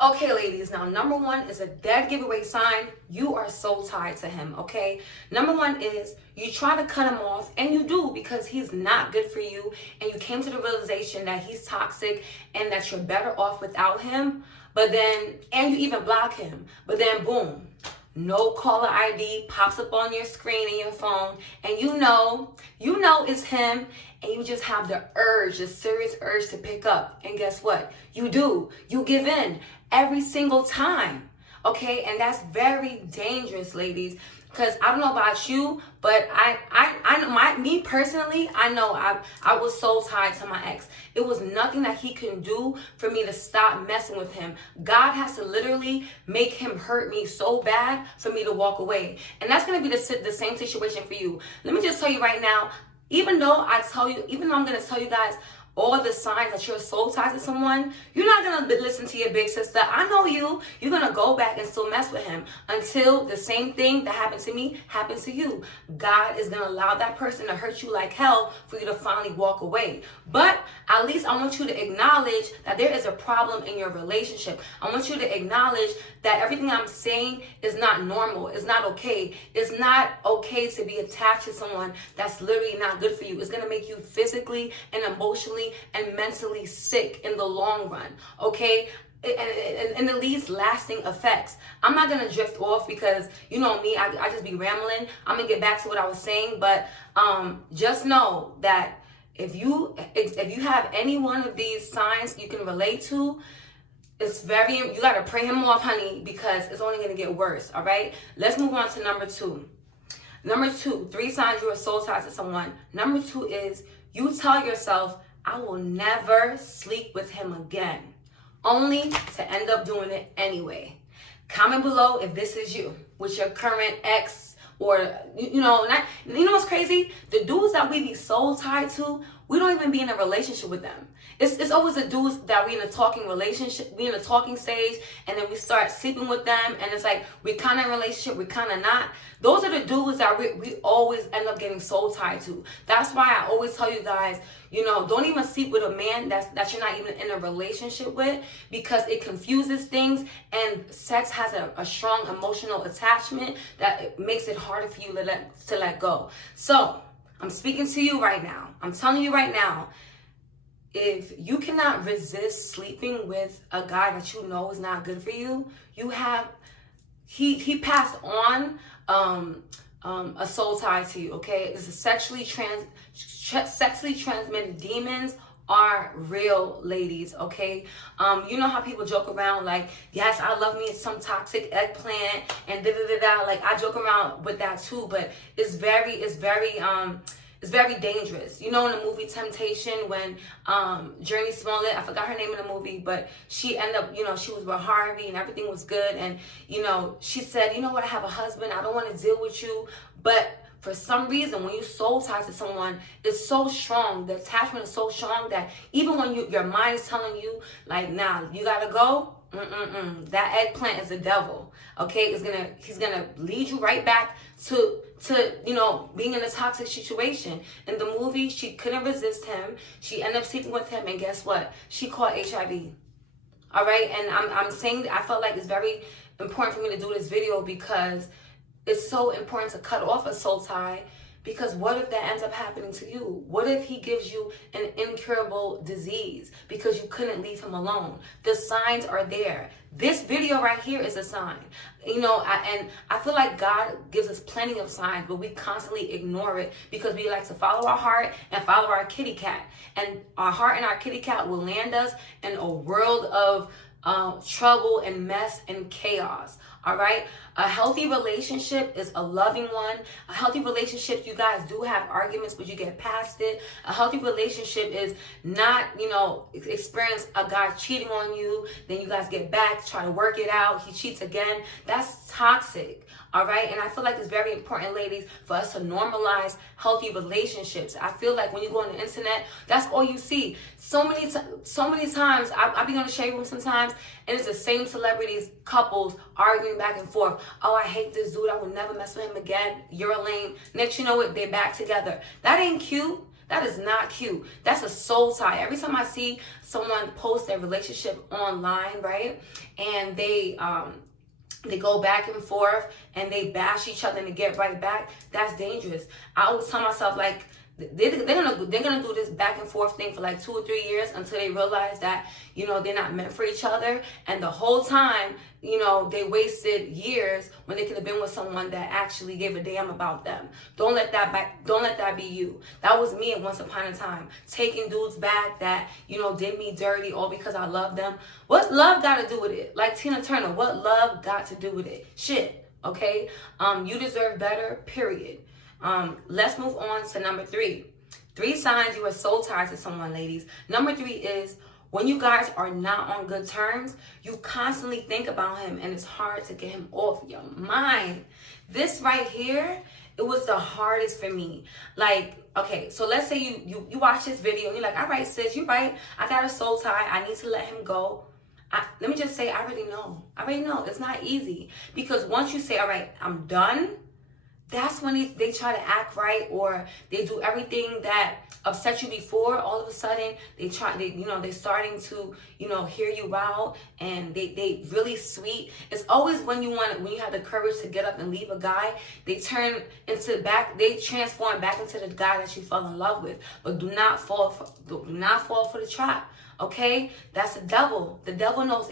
Okay, ladies, now number one is a dead giveaway sign. You are so tied to him, okay? Number one is you try to cut him off, and you do because he's not good for you, and you came to the realization that he's toxic and that you're better off without him, and you even block him, but then boom, no caller ID pops up on your screen in your phone, and you know it's him, and you just have the urge, the serious urge to pick up. And guess what? You do. You give in every single time. Okay? And that's very dangerous, ladies. Because I don't know about you, but me personally, I know I was so tied to my ex. It was nothing that he can do for me to stop messing with him. God has to literally make him hurt me so bad for me to walk away. And that's going to be the same situation for you. Let me just tell you right now, even though I'm going to tell you guys all the signs that you're soul tied to someone, you're not going to listen to your big sister. I know you. You're going to go back and still mess with him until the same thing that happened to me happens to you. God is going to allow that person to hurt you like hell for you to finally walk away. But at least I want you to acknowledge that there is a problem in your relationship. I want you to acknowledge that everything I'm saying is not normal. It's not okay. It's not okay to be attached to someone that's literally not good for you. It's going to make you physically and emotionally and mentally sick in the long run, okay? And it leaves lasting effects. I'm not gonna drift off because you know me, I just be rambling. I'm gonna get back to what I was saying, but just know that if you have any one of these signs you can relate to, you gotta pray him off, honey, because it's only gonna get worse. All right, let's move on to number two. Number two, 3 signs you are soul tied to someone. Number 2 is you tell yourself, I will never sleep with him again, only to end up doing it anyway. Comment below if this is you with your current ex, or you know what's crazy? The dudes that we be soul tied to, we don't even be in a relationship with them. It's always the dudes that we in a talking relationship, we in a talking stage, and then we start sleeping with them, and it's like we kind of in a relationship, we kind of not. Those are the dudes that we always end up getting soul tied to. That's why I always tell you guys, don't even sleep with a man that you're not even in a relationship with, because it confuses things, and sex has a strong emotional attachment that it makes it harder for you to let go. So I'm speaking to you right now. I'm telling you right now, if you cannot resist sleeping with a guy that you know is not good for you, he passed on a soul tie to you, okay? It's a sexually transmitted demons are real, ladies, okay? You know how people joke around like, yes, I love me some toxic eggplant and da-da-da-da. Like, I joke around with that too, but it's very dangerous. You know, in the movie Temptation, when Journey Smollett, I forgot her name in the movie, but she ended up, she was with Harvey and everything was good. And, she said, you know what, I have a husband. I don't want to deal with you. But for some reason, when you soul tie to someone, it's so strong. The attachment is so strong that even when your mind is telling you, like, nah, you got to go, that eggplant is the devil, okay? He's gonna lead you right back to being in a toxic situation. In the movie, she couldn't resist him. She ended up sleeping with him, and guess what? She caught HIV. All right, and I'm saying that I felt like it's very important for me to do this video because it's so important to cut off a soul tie. Because what if that ends up happening to you? What if he gives you an incurable disease because you couldn't leave him alone? The signs are there. This video right here is a sign. And I feel like God gives us plenty of signs, but we constantly ignore it because we like to follow our heart and follow our kitty cat. And our heart and our kitty cat will land us in a world of trouble and mess and chaos. All right, a healthy relationship is a loving one. A healthy relationship, you guys do have arguments, but you get past it. A healthy relationship is not, experience a guy cheating on you, then you guys get back, try to work it out, he cheats again. That's toxic. All right, and I feel like it's very important, ladies, for us to normalize healthy relationships. I feel like when you go on the internet, that's all you see. So many times, I be on the shade room sometimes, and it's the same celebrities, couples arguing back and forth. Oh, I hate this dude. I would never mess with him again. You're a lame. Next, you know what? They're back together. That ain't cute. That is not cute. That's a soul tie. Every time I see someone post their relationship online, right, and they go back and forth and they bash each other and they get right back, that's dangerous. I always tell myself, like, they're gonna do this back and forth thing for like 2 or 3 years until they realize that, you know, they're not meant for each other. And the whole time, you know, they wasted years when they could have been with someone that actually gave a damn about them. Don't let that be you. That was me at once upon a time, taking dudes back that, you know, did me dirty all because I love them. What love got to do with it? Like Tina Turner, what love got to do with it? Shit. Okay. You deserve better, period. Let's move on to number 3. 3 signs you are soul tied to someone, ladies. Number 3 is when you guys are not on good terms, you constantly think about him and it's hard to get him off your mind. This right here, it was the hardest for me. Like, okay, so let's say you watch this video and you're like, all right, sis, you're right. I got a soul tie. I need to let him go. Let me just say, I already know. It's not easy. Because once you say, all right, I'm done, that's when they try to act right, or they do everything that upset you before. All of a sudden, they're starting to, you know, hear you out, and they really sweet. It's always when you have the courage to get up and leave a guy, they transform back into the guy that you fell in love with. But do not fall for the trap. Okay, that's the devil. The devil knows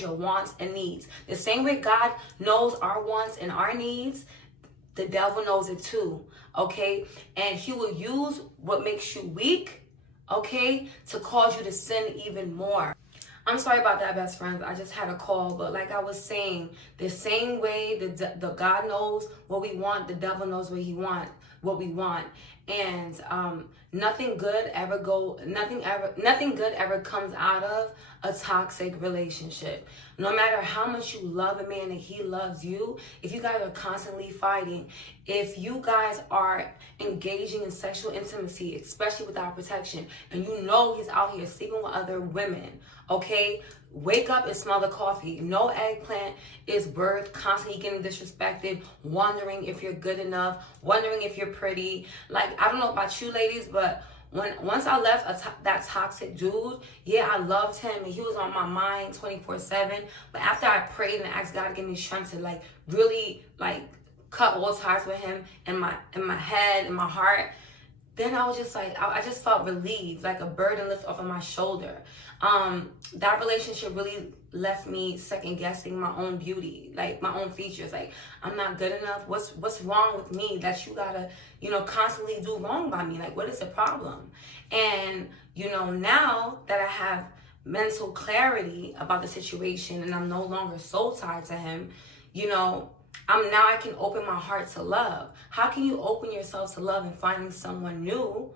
your wants and needs. The same way God knows our wants and our needs, the devil knows it too, okay? And he will use what makes you weak, okay, to cause you to sin even more. I'm sorry about that, best friends. I just had a call, but like I was saying, the same way the God knows what we want, the devil knows what we want. And nothing good ever comes out of a toxic relationship. No matter how much you love a man and he loves you, if you guys are constantly fighting, if you guys are engaging in sexual intimacy, especially without protection, and you know he's out here sleeping with other women, okay, wake up and smell the coffee. No eggplant is worth constantly getting disrespected, wondering if you're good enough, wondering if you're pretty. Like, I don't know about you ladies, but once I left that toxic dude, yeah, I loved him and he was on my mind 24/7. But after I prayed and asked God to give me strength to like really like cut all ties with him in my head, in my heart, then I was just like, I just felt relieved, like a burden lifted off of my shoulder. That relationship really left me second guessing my own beauty, like my own features. Like, I'm not good enough. What's wrong with me that you gotta, you know, constantly do wrong by me? Like, what is the problem? And, you know, now that I have mental clarity about the situation and I'm no longer soul tied to him, you know, I can open my heart to love. How can you open yourself to love and finding someone new,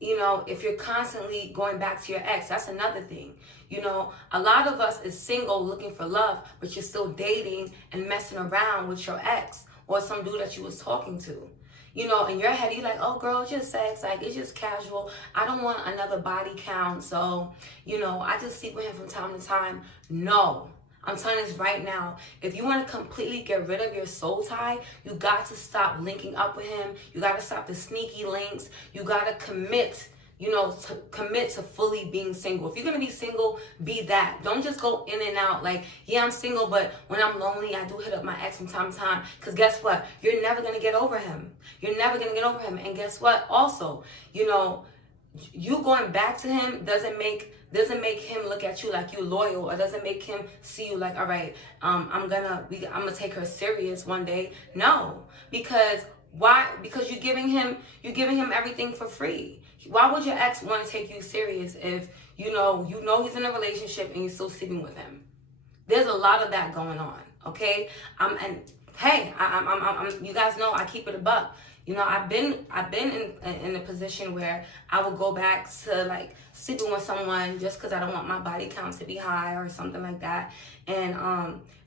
you know, if you're constantly going back to your ex? That's another thing. You know, a lot of us is single looking for love, but you're still dating and messing around with your ex or some dude that you was talking to. You know, in your head, you're like, oh, girl, it's just sex. Like, it's just casual. I don't want another body count. So, you know, I just sleep with him from time to time. No. I'm telling you this right now. If you want to completely get rid of your soul tie, you got to stop linking up with him. You got to stop the sneaky links. You got to commit, you know, to fully being single. If you're going to be single, be that. Don't just go in and out like, yeah, I'm single, but when I'm lonely, I do hit up my ex from time to time. Because guess what? You're never going to get over him. You're never going to get over him. And guess what? Also, you know, you going back to him doesn't make him look at you like you loyal, or doesn't make him see you like, all right, I'm gonna take her serious one day. No, because why? Because you're giving him everything for free. Why would your ex want to take you serious if you know he's in a relationship and you're still sleeping with him? There's a lot of that going on. Okay, and hey, you guys know I keep it a buck. You know, I've been in a position where I would go back to like sleeping with someone just because I don't want my body count to be high or something like that. And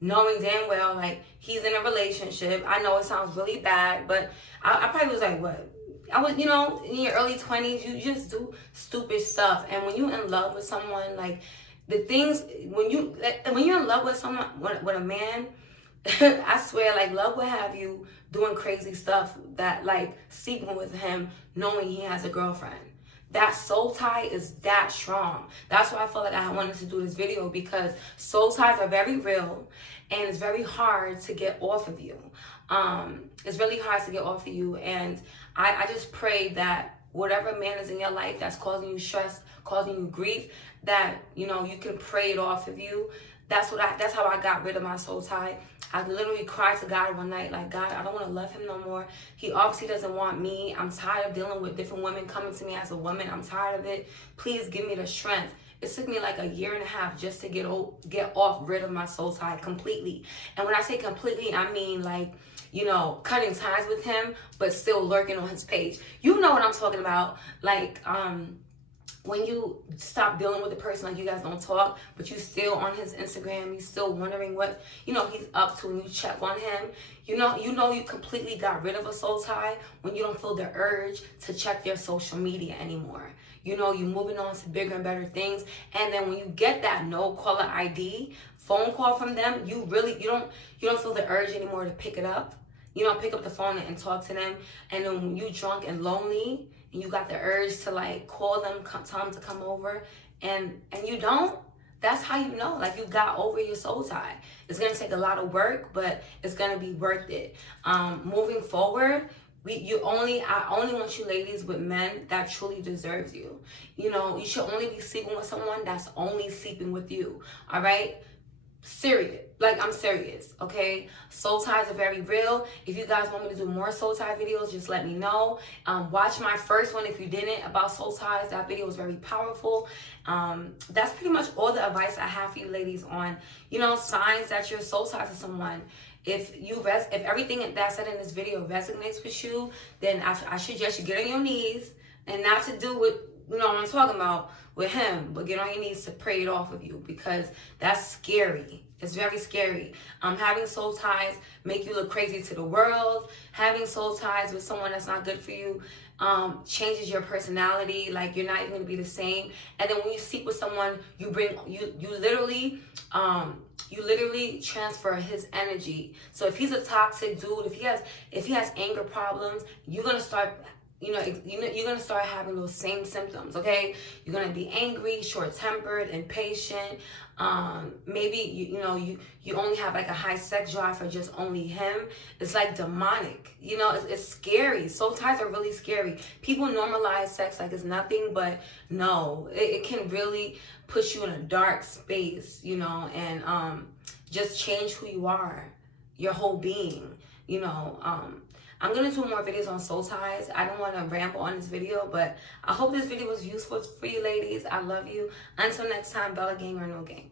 knowing damn well like he's in a relationship. I know it sounds really bad, but I probably was like, what? I was, you know, in your early 20s, you just do stupid stuff. And when you're in love with someone, like the things when you're in love with someone, with a man, I swear, like, love will have you doing crazy stuff, that like sleeping with him knowing he has a girlfriend. That soul tie is that strong. That's why I felt like I wanted to do this video, because soul ties are very real and it's very hard to get off of you. It's really hard to get off of you, and I just pray that whatever man is in your life that's causing you stress, causing you grief, that, you know, you can pray it off of you. That's how I got rid of my soul tie. I literally cried to God one night, like, God, I don't want to love him no more. He obviously doesn't want me. I'm tired of dealing with different women coming to me as a woman. I'm tired of it. Please give me the strength. It took me like a year and a half just to get rid of my soul tie completely. And when I say completely, I mean like, you know, cutting ties with him, but still lurking on his page. You know what I'm talking about. Like, when you stop dealing with the person, like you guys don't talk, but you still on his Instagram, you still wondering what, you know, he's up to, and you check on him. You know you completely got rid of a soul tie when you don't feel the urge to check their social media anymore. You know, you're moving on to bigger and better things. And then when you get that no caller ID phone call from them, you don't feel the urge anymore to pick it up. You know, pick up the phone and talk to them. And then when you drunk and lonely, and you got the urge to like call them, tell them to come over, and you don't, that's how you know, like, you got over your soul tie. It's gonna take a lot of work, but it's gonna be worth it. Moving forward, I only want you ladies with men that truly deserves you. You know, you should only be sleeping with someone that's only sleeping with you. All right? Serious. Like, I'm serious, okay? Soul ties are very real. If you guys want me to do more soul tie videos, just let me know. Watch my first one if you didn't, about soul ties. That video was very powerful. That's pretty much all the advice I have for you ladies on, you know, signs that you're soul tied to someone. If everything that's said in this video resonates with you, then I suggest you get on your knees, and not to do what, you know what I'm talking about with him, but get on your knees to pray it off of you, because that's scary. It's very scary. Having soul ties make you look crazy to the world. Having soul ties with someone that's not good for you changes your personality. Like, you're not even gonna be the same. And then when you sleep with someone, you literally transfer his energy. So if he's a toxic dude, if he has anger problems, you're gonna start, you're gonna start having those same symptoms, okay? You're gonna be angry, short-tempered, impatient. Maybe you only have like a high sex drive for just only him. It's like demonic, you know. It's scary. Soul ties are really scary. People normalize sex like it's nothing, but no, it can really push you in a dark space, you know, and just change who you are, your whole being, you know. I'm going to do more videos on soul ties. I don't want to ramble on this video, but I hope this video was useful for you ladies. I love you. Until next time, Bella gang or no gang.